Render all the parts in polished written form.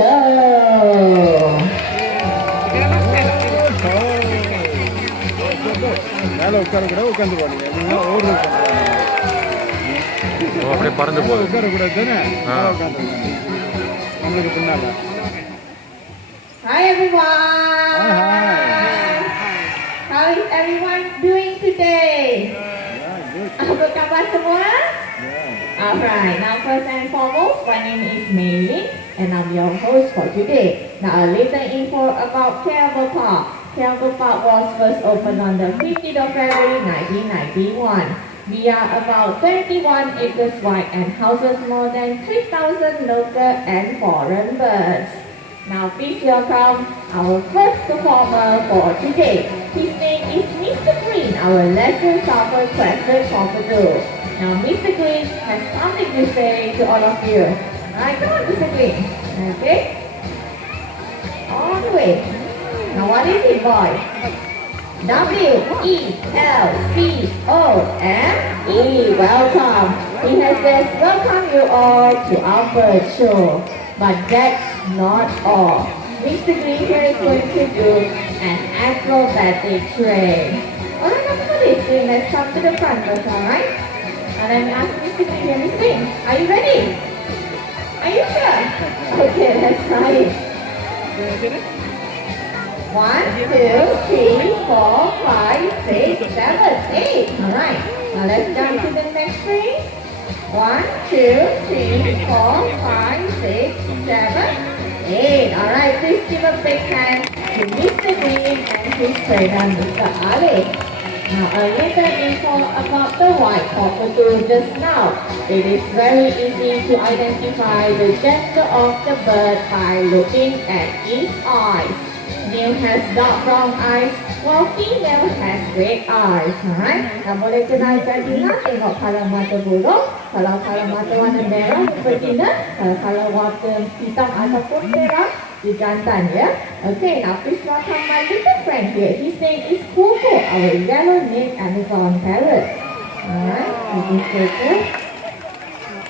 show. அப்படியே பறந்து போகுது. Hi everyone. How is everyone doing today? Apa khabar semua? Alright, now first and foremost, my name is Maylin and I'm your host for today. Now a little info about Kuala Park. Kuala Park was first opened on the 15th of February 1991. We are about 21 acres wide and houses more than 3,000 local and foreign birds. Now please welcome our first performer for today. His name is Mr. Green, our lesson suffer crescent cockatoo. Now Mr. Green has something to say to all of you. Alright, come on Mr. Green. Okay? All the way. Now what is it, boy? W-E-L-C-O-M-E. Welcome. He has just welcomed you all to our bird show. But that's not all. Mr. Green here is going to do an acrobatic train. Alright, everybody, let's come to the front first, alright? And then ask Mr. Green here, Mr. Green, are you ready? Are you sure? Okay, let's try it. 1, 2, 3, 4, 5, 6, 7, 8. Alright, now let's jump to the next tree. 1, 2, 3, 4, 5, 6, 7, 8. Alright, please give a big hand to Mr. Green and his trainer, Mr. Ali. Now a little info about the white cockatoo just now. It is very easy to identify the gender of the bird by looking at its eyes. Male has dark brown eyes, while female has red eyes. Alright, kita boleh kenal jadinya tengok kalau mata burung. Kalau mata warna merah betina, kalau warna hitam ataupun merah di jantan ya. Okay, now please welcome my little friend here. His name is Coco, our yellow-necked Amazon parrot. Alright, this is Coco.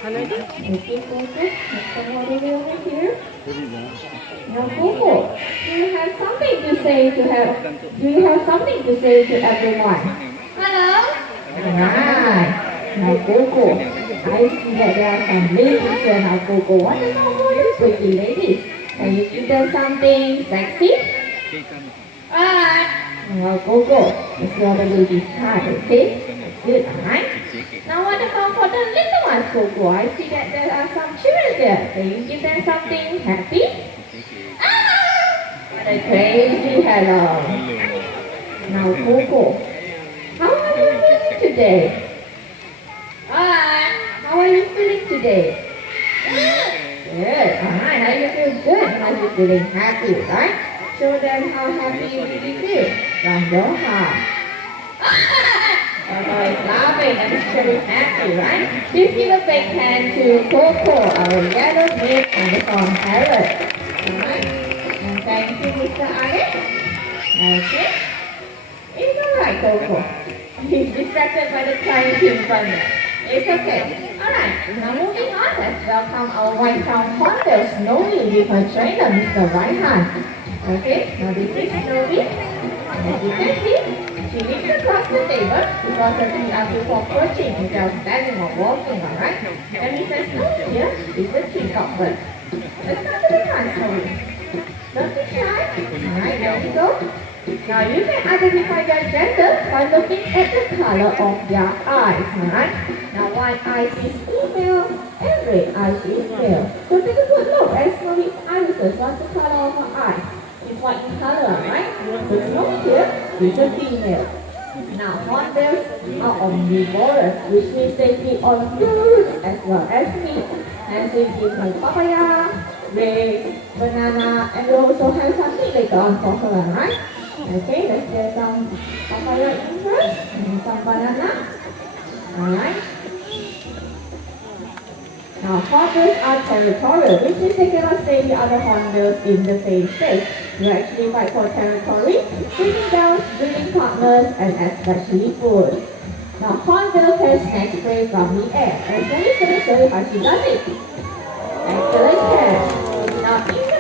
Okay, Coco, let's come all the way over here. Now, Coco, do you have something to say to everyone? Hello. Alright. Now, Coco, I see that there are some ladies here. Now, Coco, what are those pretty ladies? Can you give them something sexy? Alright. Now, Coco, let's see all the ladies card, okay? Good, alright. Now, what about for the little ones, Coco? I see that there are some children there. Can you give them something happy? What a crazy hello. Now, Coco, how are you feeling today? How are you feeling today? Good. Alright, now you feel good. Now you're feeling happy, right? Show them how happy you really feel from your heart. Although it's laughing and it's very happy, right? Please give a big hand to Coco, our yellow-necked Amazon parrot. Alright? And thank you, Mr. Alex. Okay? It's alright, Coco. He's distracted by the trying to front there. It's okay. Alright, now moving on, let's welcome our white-crowned hornbill, Snowy, with her trainer, Mr. Raihan. Okay, now this is Snowy. As you can see, she leaps across the table because her feet are built for perching instead of standing or walking, alright? And Mr. Snowy here is a peacock bird. Let's come to the front, Snowy. Don't be shy. Alright, there we go. Now you can identify their gender by looking at the color of their eyes, alright? Now white eyes is female and red eyes is male. So take a good look at Snowy's irises. What's the color of her eyes? It's white in color, right? The Snowy here is a female. Now hornbills are omnivorous, which means they feed on fruits as well as meat. And so you give her papaya, grapes, banana, and we also have some meat later on for her, right? Okay, let's get some papaya in first and some banana. Alright. Now hornbills are territorial, which means they cannot stay with other hornbills in the same space. They actually fight for territory, breeding grounds, breeding partners, and especially food. Now hornbill can snatch prey from the air, and Sally is going to show you how she does it. Excellent catch. Now in the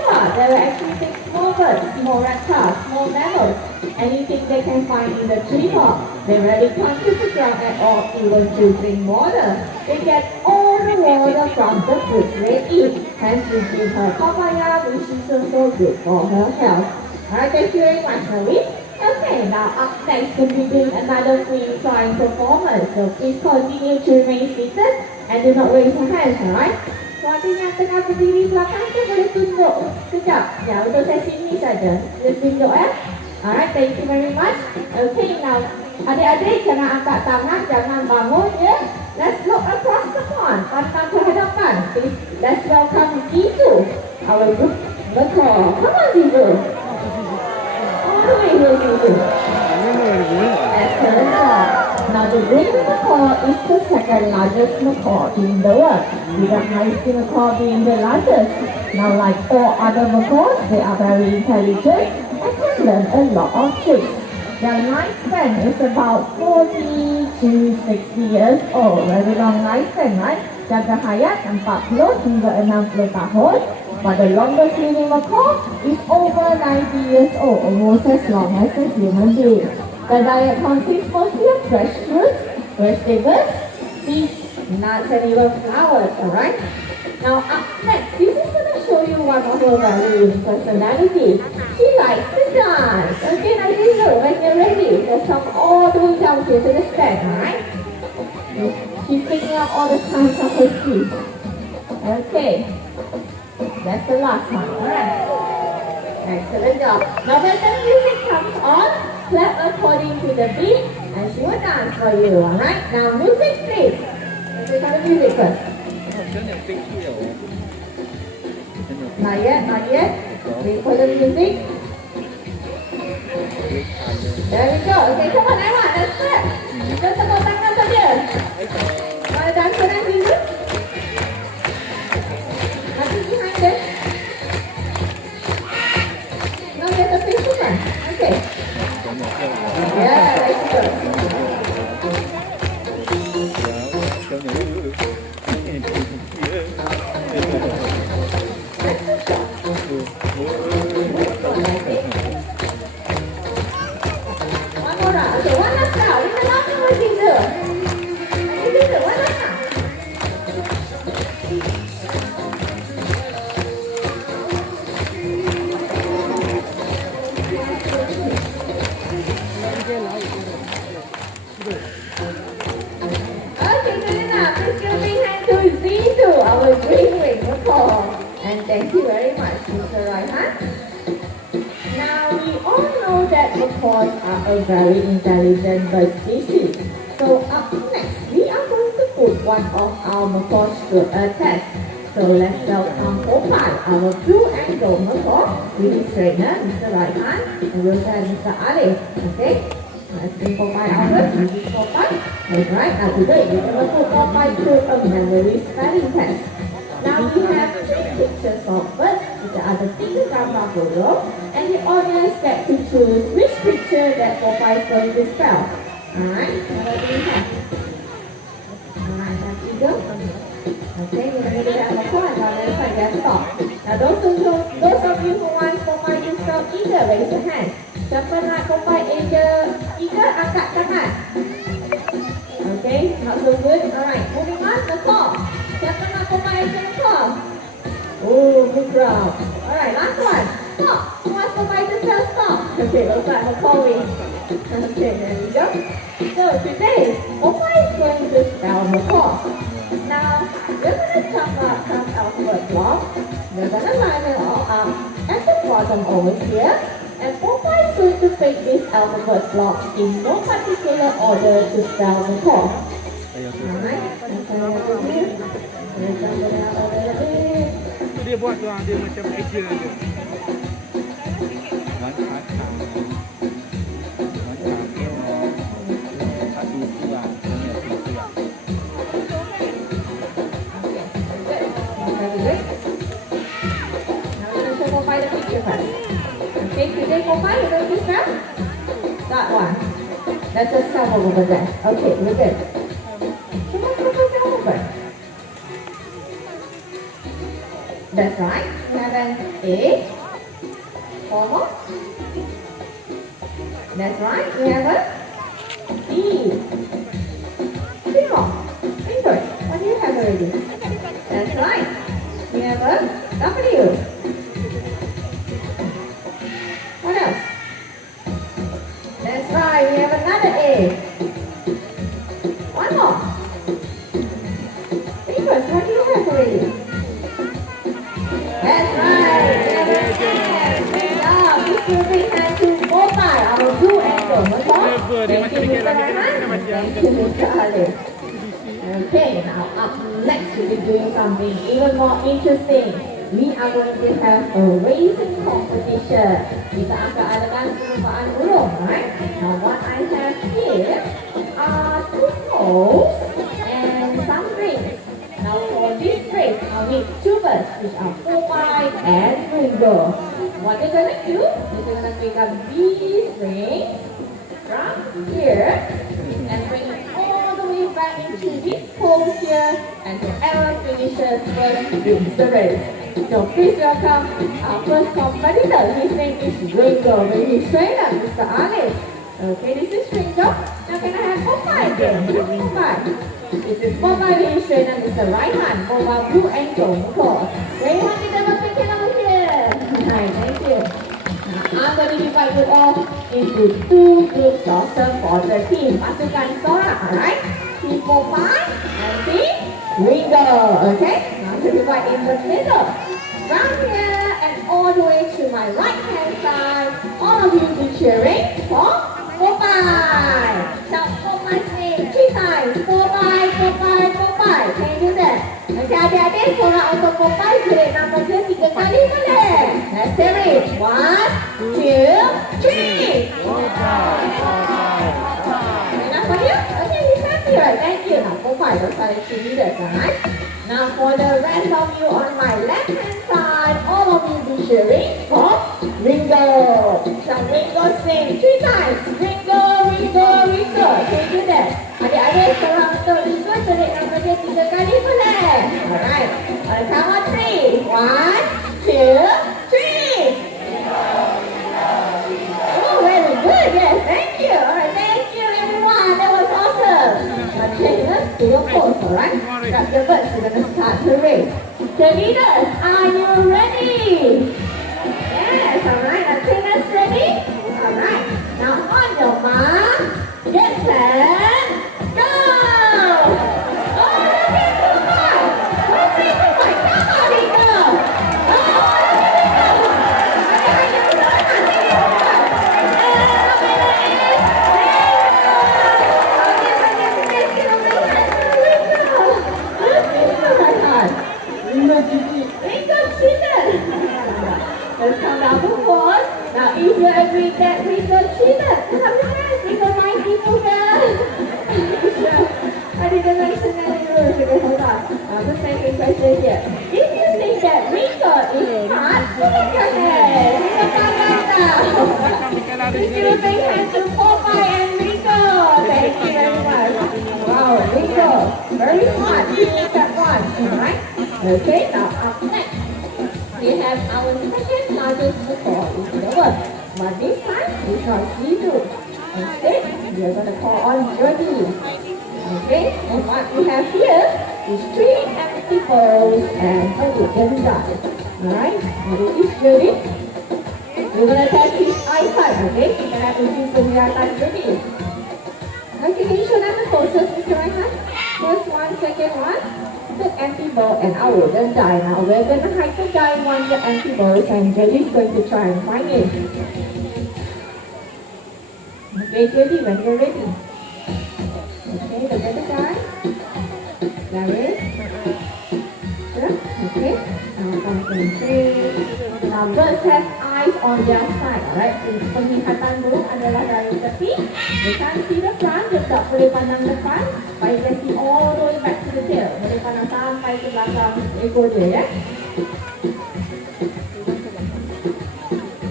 birds, small reptiles, small mammals, anything they can find in the tree bark. They rarely come to the ground at all, even to drink water. They get all the water from the fruits they eat. Hence, we give her papaya, which is also good for her health. Alright, thank you very much, Marie. Okay, now up next we'll be doing another free flying performance. So please continue to remain seated and do not raise your hands, alright? Suatu yang tengah berdiri belakang tu boleh tunjuk sekejap. Ya, untuk sesi ini saja. Just tunjuk ya. Alright, thank you very much. Okay, now adik-adik jangan angkat tangan, jangan bangun ya. Let's look across the pond. Pantang ke hadapan. Please, let's welcome Zizu, our group leader. Come on, Zizu. All the way here, Zizu. Excellent job. Now the green macaw is the second largest macaw in the world, with the highest macaw being the largest. Now like all other macaws, they are very intelligent and can learn a lot of tricks. Their lifespan is about 40 to 60 years old. Very long lifespan, right? Jaga hayat 40 hingga 60 tahun. But the longest living macaw is over 90 years old, almost as long as a human being. The diet consists mostly of fresh fruits, vegetables, seeds, nuts, and even flowers, alright? Now up next, this is going to show you one of her very unique personality. She likes to dance. Okay, now Zizu, when you're ready, let's come all the way down here to the stand, alright? She's picking up all the kinds of her teeth. Okay, that's the last one, alright? Excellent job. Now when the music comes on, clap according to the beat and she will dance for you, alright? Now music please. Let's look at the music first. Not yet, not yet. Wait for the music. There we go. Okay, come on everyone, let's clap. Kita tepuk tangan saja. Mana dancer dan Zizu? Nanti behind them. Now we have the face to front. Okay. Yeah, let's go. One more round. Okay, one last round. This is the last one with Zizu. Zizu, one last round. Okay, good enough. Please give a big hand to Zizu, our green-winged macaw. And thank you very much, Mr. Raihan. Now, we all know that macaws are a very intelligent bird species. So up next, we are going to put one of our macaws to a test. So let's welcome Popeye, our blue and gold macaw, with his trainer, Mr. Raihan, and we'll have Mr. Ali. Okay? Let's bring Popeye over. This is Popeye. Alright, now today we're going to put Popeye through a memory spelling test. Now we have 3 pictures of birds, which are the finger gambar below, and the audience get to choose which picture that Popeye is going to spell. Alright, what do we have? Alright, that's eagle. Okay, we're going to have a macaw and on the other side, that's stop. Now those of you who want Popeye to spell eagle, raise your hand. Siapa nak Popeye eagle, angkat tangan. Okay, not so good. Alright, moving on, macaw. Siapa nak Popeye macaw? Oh, good crowd. Alright, last one. Stop. Who wants Popeye to spell stop? Okay, looks like macaw wins. Okay, there we go. So today, Popeye is going to spell macaw. Now, we're going to chop out some alphabet blocks. We're going to line it all up at the bottom over here. And Popeye is going to pick these alphabet blocks in no particular order to spell macaw. Alright, that's how you have to do. We'll jump it out a little bit. Itu dia buat tu, dia macam Asia je. Okay, today Popeye, you're going to spell? That one. That's a sum over there. Okay, we're good. So what's the alphabet? That's right. 7, 8, 4 more. That's right. We have a E. 3 more. Very good. What do you have already? That's right. We have a W. What else? That's right. We have another A. One more. Very good. What do you have already? That's right. We have an S. Good job. This will bring hand to mobile. Our blue angle. Thank you, Mr. Rahman. Thank you, Mr. Alif. Okay, now up next we'll be doing something even more interesting. We are going to have a racing competition. Kita akan adakan perlombaan burung, right? Now what I have here are 2 poles and some rings. Now for this race, I'll need 2 birds, which are Popeye and Ringo. What you're gonna do is you're gonna pick up these rings from here and bring it all the way back into this pole here, and whoever finishes first wins the race. So please welcome our first competitor. His name is Ringo. Very straight up, Mr. Alif. Okay, this is Ringo. Now can I have Popeye again? Popeye. This is Popeye very straight up, Mr. Raihan. Popeye blue ankle. Raihan, kita makan over here. Right, thank you. I'm going to divide you all into 2 groups of some for the team. Pasukan Sora, alright? Team Popeye and Team Ringo, okay? Now to divide in the middle. From here and all the way to my right hand side, all of you be cheering for Popeye. Shout Popeye's name 3 times. Popeye, Popeye, Popeye. Can you do that? Okay, adik-adik, sorak untuk Popeye boleh nama dia 3 kali boleh? Let's hear it. 1, 2, 3. Enough for you? Okay, he's happy, right? Thank you. Now, Popeye, those are the 2 leaders, alright? Now, for the rest of you on my left hand side, all of you be cheering for Ringo. Shall Ringo sing 3 times? Ringo, Ringo, Ringo. Can you do that? Adik-adik, sorak untuk Ringo boleh nama dia 3 kali boleh? Alright. On the count of 3. 1, 2, 3. Oh, very good. Yes, thank you. Alright, thank you everyone. That was awesome. Okay, let's do your pose, alright? Grab your birds. We're going to start the race. The leaders, are you ready? Yes, alright. Our trainers ready? Alright. Now on your mark, get set, go! Oh, look at Popeye! Let's see Popeye. Come on, Ringo! Oh, look at Ringo! Okay, you go. Let's count down to 4. Now, if you agree that Ringo cheated, clap your hands. Ringo nice people there. Sure. I didn't mention any rules. Okay, hold on. The second question here. If you think that Ringo is smart, put up your hand. Ringo count down now. Please give a big hand to Popeye and Ringo. Thank you very much. Wow, Ringo. Very smart. Finish that one. Alright? Okay, now up next. We have our second largest football in the world. But this time, it's not see-through. Instead, we are going to call on Jody. Okay, and what we have here is 3 empty balls and a wooden die. Alright, ready is Jody? We're going to test his eyesight, okay? Kita nak uji penglihatan Jody. Okay, can you show them the poses, Mr. Raihan? First one, second one. The empty ball and our wooden die. Now we're going to hide the die on the empty balls and Jody is going to try and find it. Okay, Jody, when you're ready. Okay, look at the die. There it is. Sure. Okay. Now concentrate. Now birds have eyes on their side, alright? Penglihatan burung adalah dari tepi. They can't see the front, dia tak boleh pandang depan. But you can see all the way back to the tail. Boleh pandang sampai ke belakang ekor dia, ya?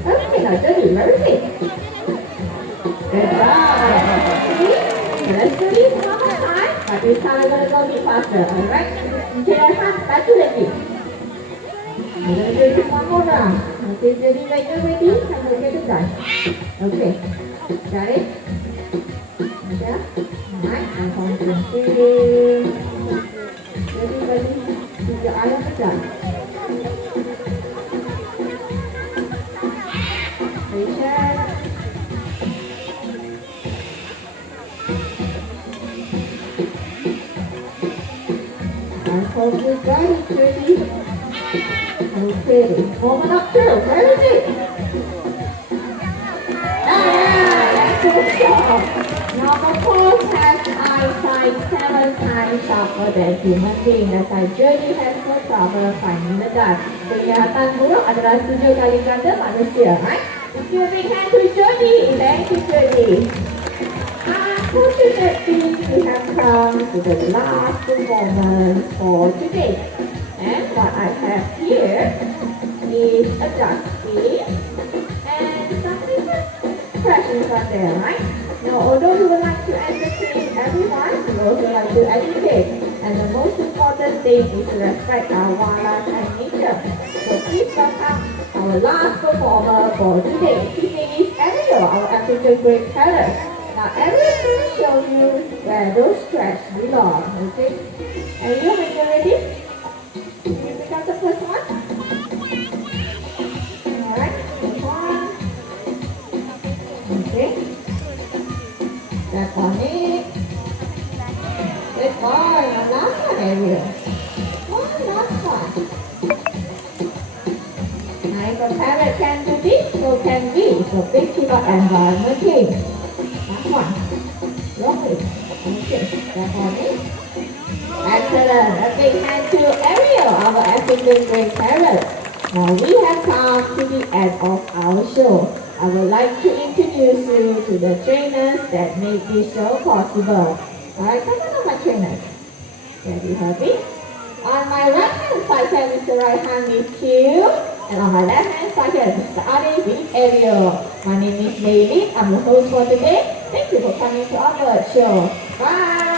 Okay, now Jody, where is it? Good job. Let's do this one more time. But this time I'm going to go a bit faster, alright? Okay, back to the team. We're going to do this one more round. Okay, Judy, when you're ready, I'm going to get it done. Okay, got it? Yeah? Alright, I'm going to do. Judy, ready? Keep your eye on the gun. Patient. I hope you got it, Judy. Okay, moment of truth. Where is it? Excellent job. Now the horse has eyesight 7 times sharper than human being. That's why Journey has no trouble finding the dot. Penglihatan buruk adalah 7 kali ganda manusia, right? Give a big hand to Journey. Thank you, Journey. Unfortunately, we have come to the last performance for today. And what I have here is a duck feet and something fresh in front there, right? Now, although we would like to entertain everyone, we also like to educate. And the most important thing is to respect our wildlife and nature. So please welcome our last performer for today. His name is Ariel, our African grey parrot. Now, Ariel is going to show you where those trash belong, okay? Ariel, when you're ready? Can you pick up the first one? Alright, first one. Okay. Step on it. Good boy. Now last one, Ariel. One last one. Now if a parrot can do this, so can we. So please keep our environment clean. Last one. Roll it. Okay. Step on it. Excellent. A big hand to Ariel, our African grey parrot. Now we have come to the end of our show. I would like to introduce you to the trainers that make this show possible. Alright, come on, my trainers. Ready, happy? On my right hand side here, Mr. Right hand with Q. And on my left hand side here, Mr. Adi with Ariel. My name is Maylin. I'm the host for today. Thank you for coming to our bird show. Bye.